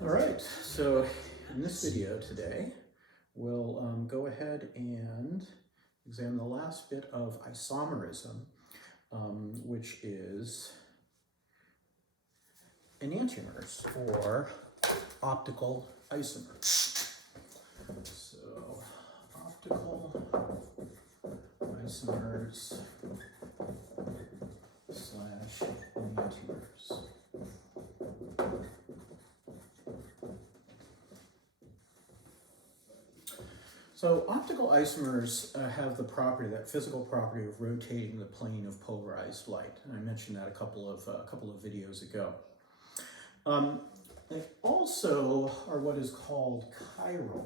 All right, so in this video today, we'll go ahead and examine the last bit of isomerism, which is enantiomers, or optical isomers. So, optical isomers slash enantiomers. So optical isomers have the property, that physical property of rotating the plane of polarized light. And I mentioned that a couple of videos ago. They also are what is called chiral.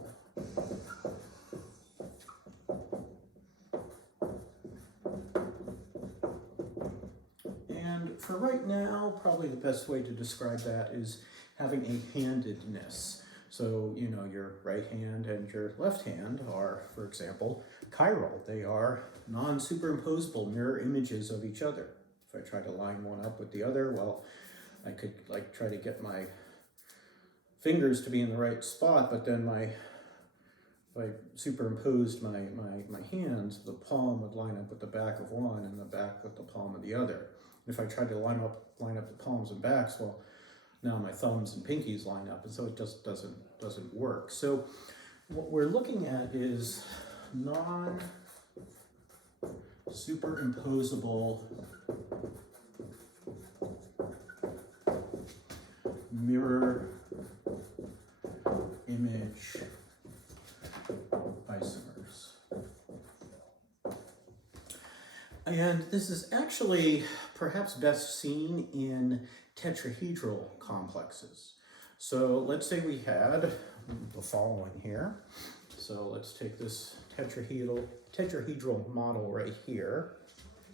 And for right now, probably the best way to describe that is having a handedness. So, you know, your right hand and your left hand are, for example, chiral. They are non-superimposable mirror images of each other. If I try to line one up with the other, well, I could like try to get my fingers to be in the right spot, but then if I superimposed my hands, the palm would line up with the back of one and the back with the palm of the other. If I tried to line up the palms and backs, well, now my thumbs and pinkies line up, and so it just doesn't work. So what we're looking at is non-superimposable mirror image isomers. And this is actually perhaps best seen in tetrahedral complexes. So let's say we had the following here. So let's take this tetrahedral model right here.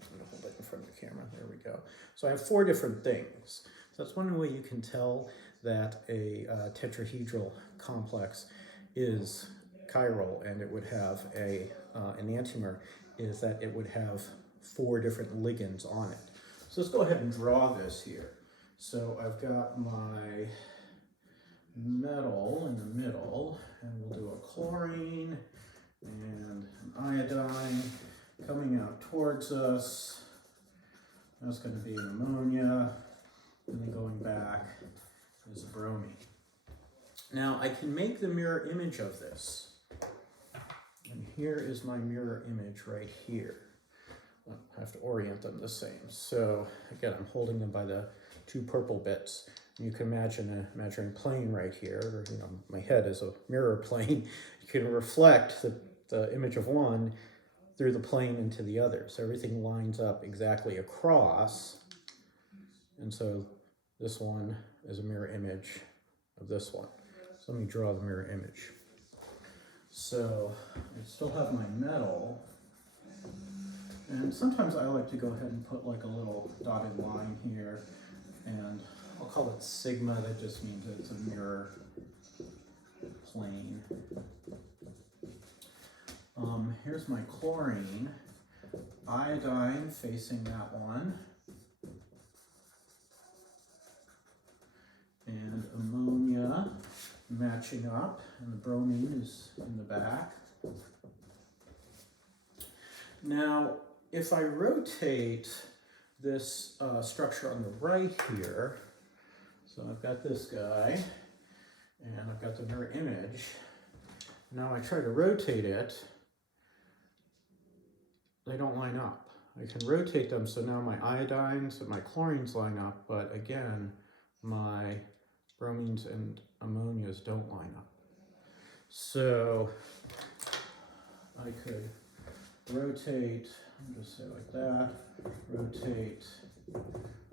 I'm gonna hold it in front of the camera, there we go. So I have four different things. So that's one way you can tell that a tetrahedral complex is chiral, and it would have an enantiomer, is that it would have four different ligands on it. So let's go ahead and draw this here. So I've got my metal in the middle, and we'll do a chlorine and an iodine coming out towards us. That's going to be an ammonia, and then going back is a bromine. Now I can make the mirror image of this, and here is my mirror image right here. I have to orient them the same. So again, I'm holding them by the two purple bits. You can imagine a measuring plane right here, or, you know, my head is a mirror plane. You can reflect the image of one through the plane into the other. So everything lines up exactly across. And so this one is a mirror image of this one. So let me draw the mirror image. So I still have my metal. And sometimes I like to go ahead and put like a little dotted line here, and I'll call it sigma. That just means it's a mirror plane. Here's my chlorine, iodine facing that one, and ammonia matching up, and the bromine is in the back. Now, if I rotate this structure on the right here, so I've got this guy, and I've got the mirror image. Now I try to rotate it, they don't line up. I can rotate them, so now my iodines and my chlorines line up, but again, my bromines and ammonias don't line up. So I could rotate, just say like that, rotate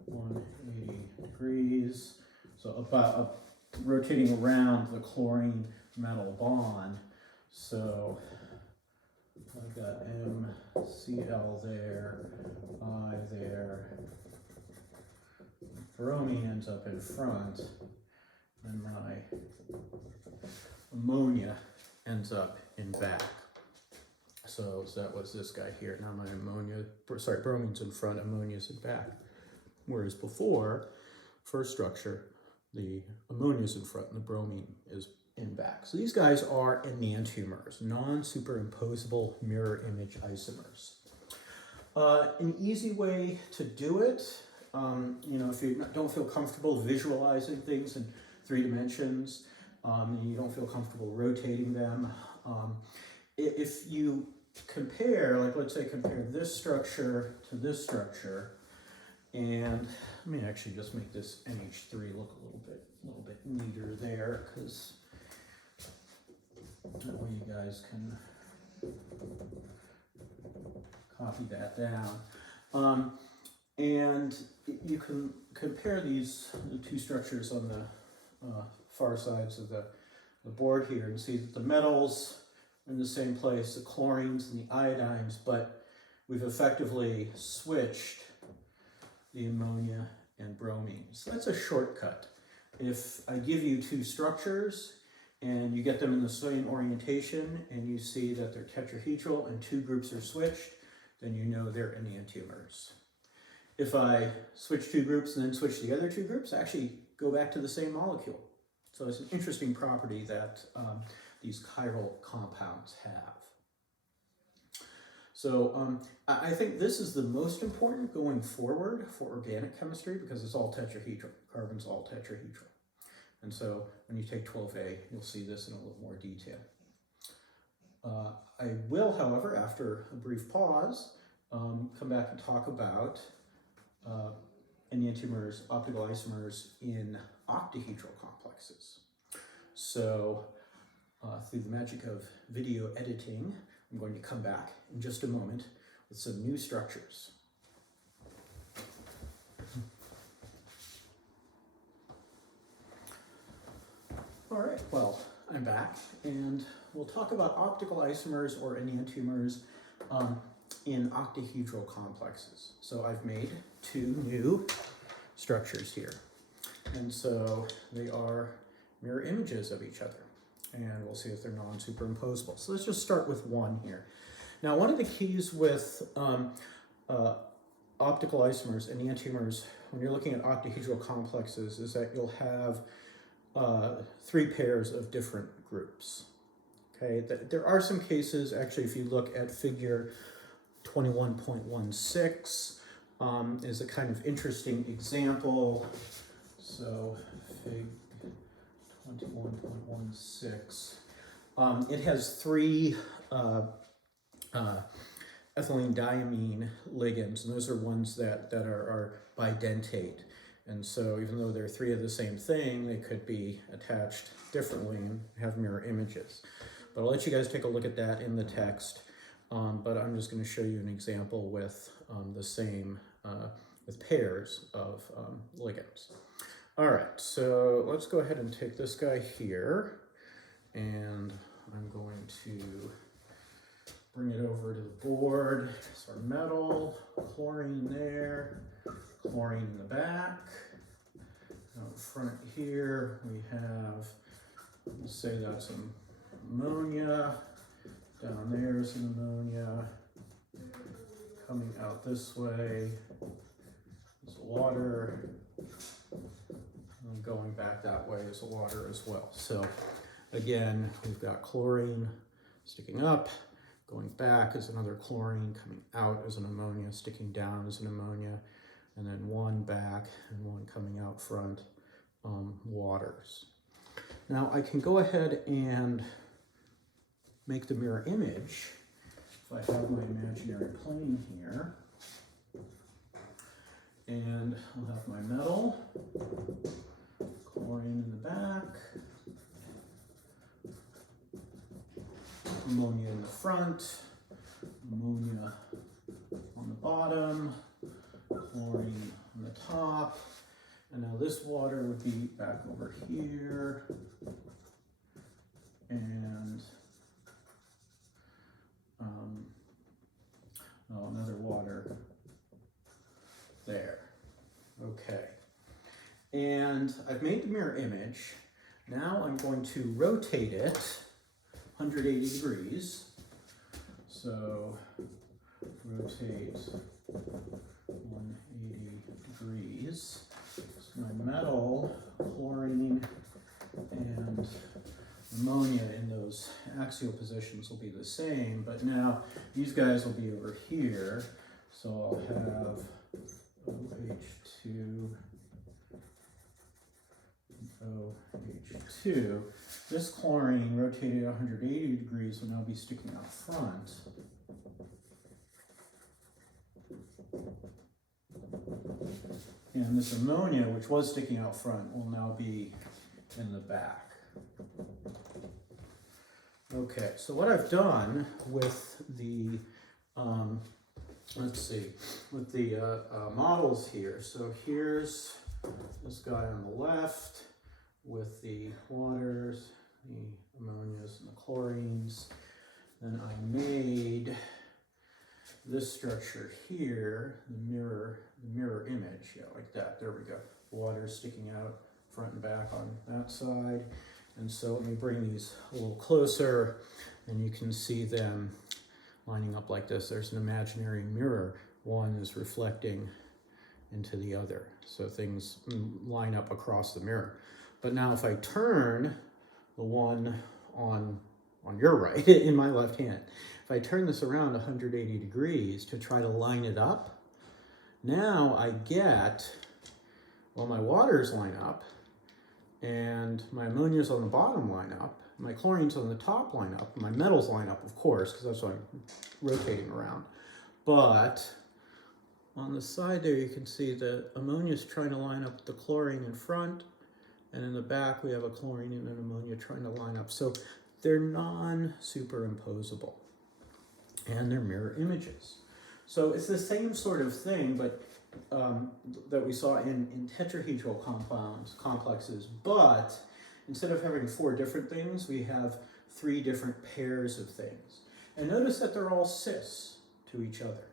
180 degrees. So about rotating around the chlorine metal bond. So I've got MCl there, I there. Bromine ends up in front, and my ammonia ends up in back. So that was this guy here. Now my bromine's in front, ammonia's in back. Whereas before, first structure, the ammonia is in front and the bromine is in back. So these guys are enantiomers, non-superimposable mirror image isomers. An easy way to do it, you know, if you don't feel comfortable visualizing things in 3 dimensions, and you don't feel comfortable rotating them, if you compare, like let's say compare this structure to this structure, and let me actually just make this NH3 look a little bit neater there, because that way you guys can copy that down. And you can compare the 2 structures on the far sides of the board here and see that the metals are in the same place, the chlorines and the iodines, but we've effectively switched the ammonia and bromine. So that's a shortcut. If I give you 2 structures and you get them in the same orientation and you see that they're tetrahedral and 2 groups are switched, then you know they're enantiomers. If I switch 2 groups and then switch the other 2 groups, I actually go back to the same molecule. So it's an interesting property that these chiral compounds have. So I think this is the most important going forward for organic chemistry because it's all tetrahedral. Carbon's all tetrahedral. And so when you take 12A, you'll see this in a little more detail. I will, however, after a brief pause, come back and talk about enantiomers, optical isomers in octahedral complexes. So through the magic of video editing, I'm going to come back in just a moment with some new structures. All right, well, I'm back, and we'll talk about optical isomers or enantiomers in octahedral complexes. So I've made 2 new structures here, and so they are mirror images of each other, and we'll see if they're non-superimposable. So let's just start with one here. Now, one of the keys with optical isomers, enantiomers, when you're looking at octahedral complexes, is that you'll have 3 pairs of different groups. Okay, there are some cases, actually, if you look at figure 21.16, is a kind of interesting example. So fig 21.16, it has 3 ethylene diamine ligands, and those are ones that are bidentate. And so even though they're 3 of the same thing, they could be attached differently and have mirror images. But I'll let you guys take a look at that in the text. But I'm just going to show you an example with the same, with pairs of ligands. All right, so let's go ahead and take this guy here, and I'm going to bring it over to the board. So our metal, chlorine there, chlorine in the back. Out front here, we have, let's say that's some ammonia. Down there is an ammonia. Coming out this way is water. And going back that way is water as well. So again, we've got chlorine sticking up. Going back is another chlorine, coming out is an ammonia, sticking down is an ammonia, and then 1 back and 1 coming out front, waters. Now I can go ahead and make the mirror image. If I have my imaginary plane here, and I'll have my metal, chlorine in the back, ammonia in the front, ammonia on the bottom, chlorine on the top, and now this water would be back over here, and another water there. Okay, and I've made the mirror image. Now I'm going to rotate it 180 degrees. So rotate 180 degrees. So my metal, chlorine axial positions will be the same, but now these guys will be over here. So I'll have OH2, OH2. This chlorine rotated 180 degrees will now be sticking out front. And this ammonia, which was sticking out front, will now be in the back. Okay, so what I've done with the, with the models here. So here's this guy on the left with the waters, the ammonias and the chlorines. Then I made this structure here, the mirror image, yeah, like that. There we go. Water sticking out front and back on that side. And so let me bring these a little closer, and you can see them lining up like this. There's an imaginary mirror. One is reflecting into the other. So things line up across the mirror. But now if I turn the one on your right, in my left hand, if I turn this around 180 degrees to try to line it up, now I get, well, my waters line up, and my ammonia's on the bottom line up, my chlorines on the top line up, my metals line up, of course, because that's what I'm rotating around. But on the side there, you can see the ammonia's trying to line up the chlorine in front, and in the back, we have a chlorine and an ammonia trying to line up. So they're non-superimposable, and they're mirror images. So it's the same sort of thing, but that we saw in tetrahedral complexes, but instead of having 4 different things, we have 3 different pairs of things. And notice that they're all cis to each other.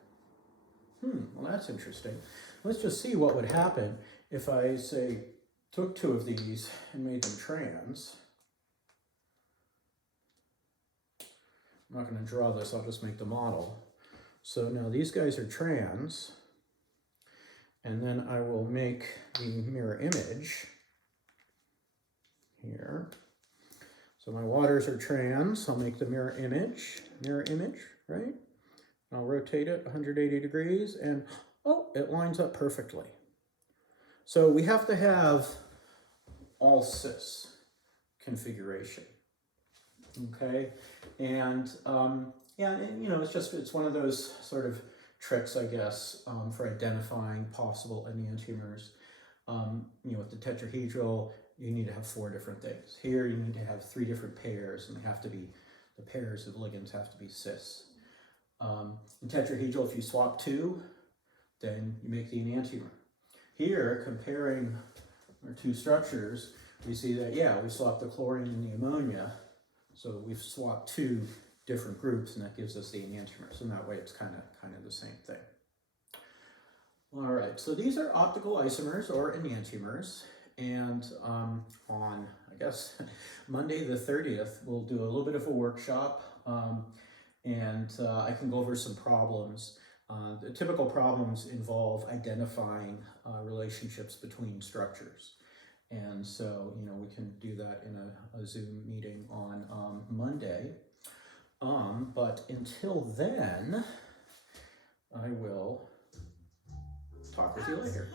Well, that's interesting. Let's just see what would happen if I, say, took 2 of these and made them trans. I'm not going to draw this, I'll just make the model. So now these guys are trans, and then I will make the mirror image here. So my waters are trans, I'll make the mirror image, right? I'll rotate it 180 degrees, and oh, it lines up perfectly. So we have to have all cis configuration, okay? And yeah, and, you know, it's one of those sort of tricks, I guess, for identifying possible enantiomers. You know, with the tetrahedral, you need to have 4 different things. Here, you need to have 3 different pairs, and they have to be, the pairs of ligands have to be cis. In tetrahedral, if you swap 2, then you make the enantiomer. Here, comparing our 2 structures, we see that, yeah, we swapped the chlorine and the ammonia, so we've swapped 2 different groups, and that gives us the enantiomers, and that way it's kind of the same thing. All right, so these are optical isomers or enantiomers, and on, I guess, Monday the 30th, we'll do a little bit of a workshop, and I can go over some problems. The typical problems involve identifying relationships between structures. And so, you know, we can do that in a Zoom meeting on Monday. But until then, I will talk with you later.